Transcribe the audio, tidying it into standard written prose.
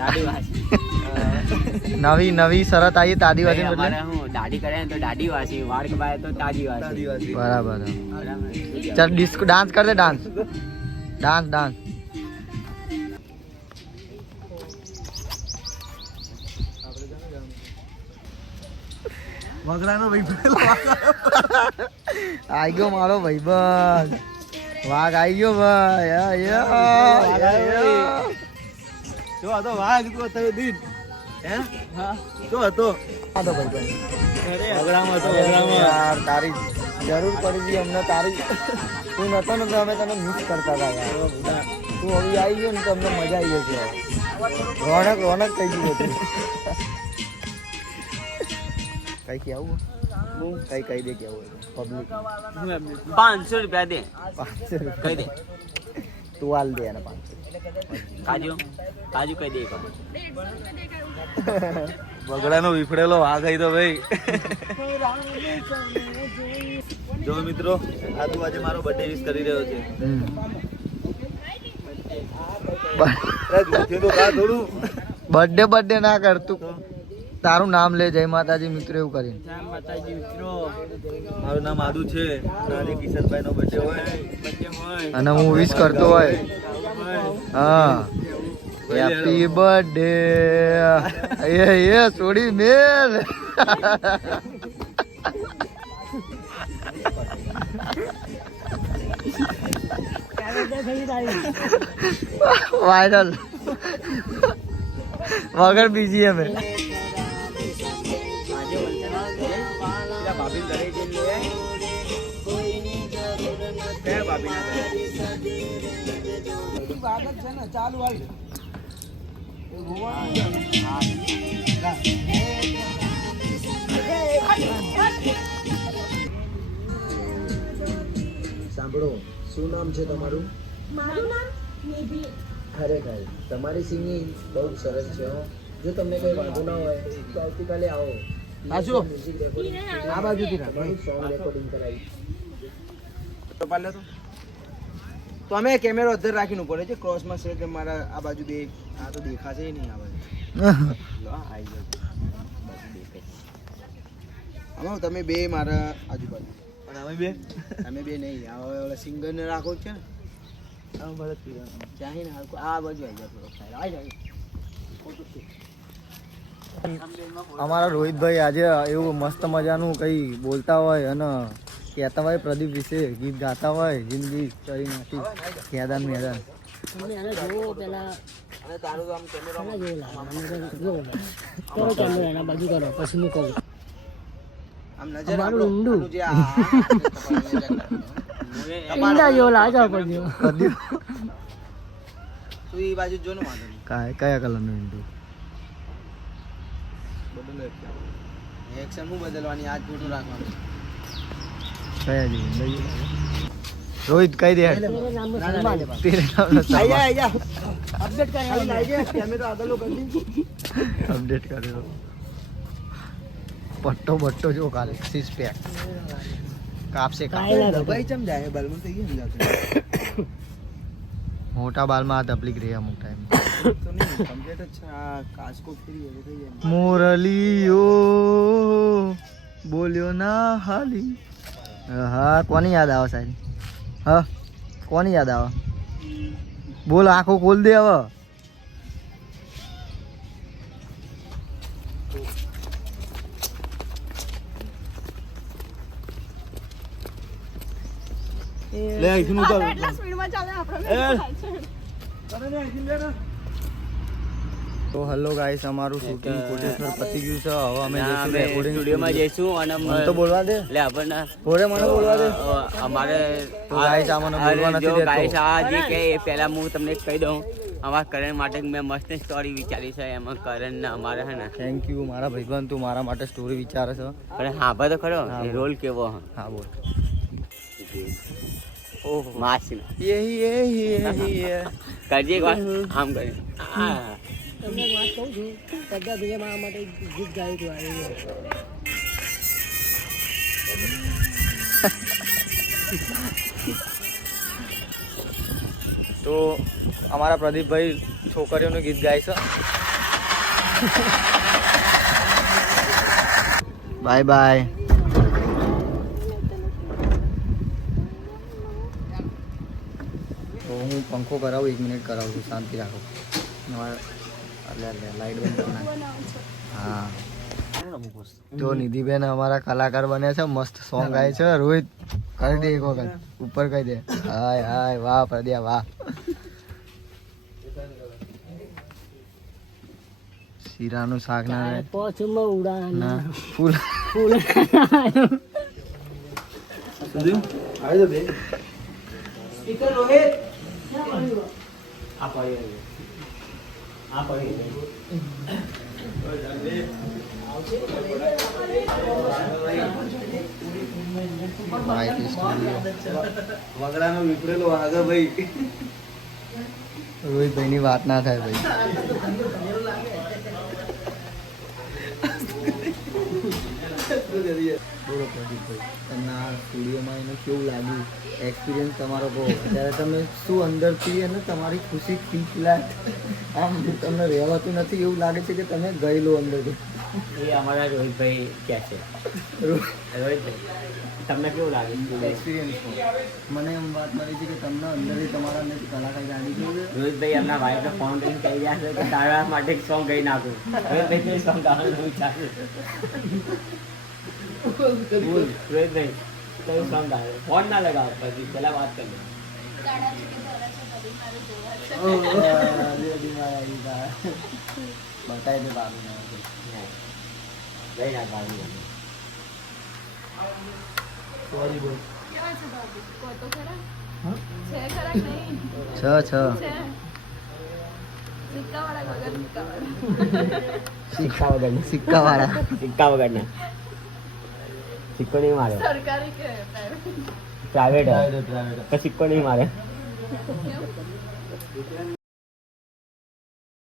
દાઢી વાસી નવી શરત આવી આદિવાસી બદલે અમારે હું દાઢી કરે ને તો દાઢી વાસી, વાળ કપાય તો તાજી વાસી. બરાબર. બરાબર. ચાલ ડિસ્કો ડાન્સ કર દે. ડાન્સ. વગડાનો આઈ ગયો મારો ભાઈબંધ. વાઘ આઈ ગયો ભાઈ. જો હતો વાઘ તો થયો દીન. હે હા જો હતો આ તો ભાઈબંધ વગડામાં હતો વગડામાં. યાર તારી જરૂર પડી ગઈ અમને તારી. તું નતો ને તો અમે તને મિસ કરતા હતા યાર. તું હવે આવી ગયો ને તો અમને મજા આવી ગઈ. રોનક થઈ ગયું હતું. કઈ કેવું કઈ દે કેવું પબ્લિક 500 રૂપિયા દે. 500 કહી દે. તું હાલ દે એને 500. કાજુ કહી દે. વગડાનો વિફળેલો વાઘ આવી તો ભાઈ. જો મિત્રો આદુ આજે મારો બર્થડે વિશ કરી રહ્યો છે. બર્થડે ના કર તું. તારું નામ લે. જય માતાજી મિત્રો એવું કરીને. મારું નામ આદુ છે. આજે કિશનભાઈ નો બર્થડે હોય અને હું વિશ કરતો હોય. હા હેપી બર્થડે. એ છોડી મેલ. વાયરલ વગર બીજી અમે સાંભળો, શું નામ છે તમારું? મારું નામ નિધિ. ખરેખર તમારી સિંગિંગ બહુ સરસ છે. જો તમને કઈ વાંધો ના હોય તો આવતીકાલે આવો. આ બાજુથી સોંગ રેકોર્ડિંગ કરાવી. તો અમે કેમેરો અધર રાખીને પડે છે. ક્રોસમાં છે એટલે મારા આ બાજુ બે આ તો દેખાશે નહીં. આ બાજુ આમાં તમે બે મારા આજુબાજુ. અમે બે નહીં. ઓલા સિંગર ને રાખો છે ને. ચાહી ને આ બાજુ આવી જાય. અમારા રોહિતભાઈ આજે એવું મસ્ત મજાનું કઈ બોલતા હોય અને કહેતા હોય પ્રદીપ વિશે, ગીત ગાતા હોય, જિંદગી કરી નાખી મેદાન. તારું આમ કેમેરો આમ નજર તું એ બાજુ જો ને વાંધો નહીં. કયા કલરનું ઈંડું? એક્શન હું બદલવાની આજ ફોટો રાખવાનો. કયા જેવું? રોહિત કહી દે. અપડેટ કર્યો. પટ્ટો બટ્ટો જો કાલે 6 પેક કાપશે. દબાઈ ચમ જાય બાલમાં તો ઈ સમજાતું. મોટા બાલમાં આ તકલીફ રહે અમુક ટાઈમ. તો નહીં કમ્પ્લીટ જ છે. આ કાસ્કો ફરી હવે થઈ જાય. મોરલીયો બોલ્યો ના હાલી. હા કોની યાદ આવે સાહેબ? હા કોની યાદ આવે? બોલ, આંખો ખોલ દે હવે. લે આઈથી નું ચાલ. એટલા સ્પીડમાં ચાલે આપણે. તો હેલો ગાઈસ, અમારું શૂટિંગ કોટેશ્વર પતી ગયું છે. હવે અમે જઈશું રેકોર્ડિંગ સ્ટુડિયોમાં જઈશું અને મને તો બોલવા દે. એટલે આપણને થોડે મને બોલવા દે. અમારે તો ગાઈસ આમાં બોલવા નથી દેતો. ગાઈસ આ જે કે એ પહેલા હું તમને કહી દઉં, અમારા કરણ માટે મેં મસ્ત સ્ટોરી વિચારી છે. એમાં કરણ ને અમારે હે ને થેન્ક યુ મારા ભાઈબંધ, તું મારા માટે સ્ટોરી વિચારે છે. પણ હા ભાઈ તો ખરો રોલ કેવો. હા બોલ. ઓહ માસી યહી કરજે એક વાર આમ કરી. તમને વાત કહું છું, બધા ભેગા મારા માટે ગીત ગાયું હતું. તો અમારા પ્રદીપભાઈ છોકરીઓનું ગીત ગાય છે. Bye bye. તો હું પંખો કરાવું, 1 મિનિટ કરાવું છું, શાંતિ રાખો. લાઈટ બંધ કરી નાખ. હા તો નિધિબેન અમારા કલાકાર બન્યા છે, મસ્ત સોંગ ગાય છે. રોહિત કરી દે એક વખત, ઉપર કહી દે. હાય હાય, વાહ પ્રદ્યા વાહ. શીરાનું શાક ના પોચમાં ઉડાના ફૂલ ફૂલ રોહિતભાઈ ની વાત ના થાય ભાઈ. બોલો પ્રદીપભાઈ, તમને આ સ્ટુડિયોમાં એને કેવું લાગ્યું? એક્સપિરિયન્સ તમારો કહો. અત્યારે તમે શું અંદરથી અને તમારી ખુશી ખીચલાટ આમ તમને રહેવાતું નથી એવું લાગે છે કે તમે ગયેલો અંદરથી? એ અમારા રોહિતભાઈ કહે છે. રોહિતભાઈ તમને કેવું લાગે એક્સપિરિયન્સ મને એમ વાત મળી છે કે તમને અંદરથી તમારા અંદર કલાકાર ગાડી છે. રોહિતભાઈ એમના વાઈફને ફોન કરીને કહી રહ્યા છે કે તારા માટે એક સોંગ ગઈ નાખું. રોહિતભાઈ સોંગ ગાવાનું વિચાર છે. બોલ રોહિતભાઈ કયું સોંગ ગાવે? ફોન ના લગાવો, પછી પેલા વાત કરી બતાવી દે બાબુ ગઈ ના ભાવી. સોરી બોલ. છ સિક્કા વગર સિક્કા વાળા. સિક્કા વગર ના સિક્કો નહીં મારે. પ્રાઇવેટ સિક્કો નહીં મારે.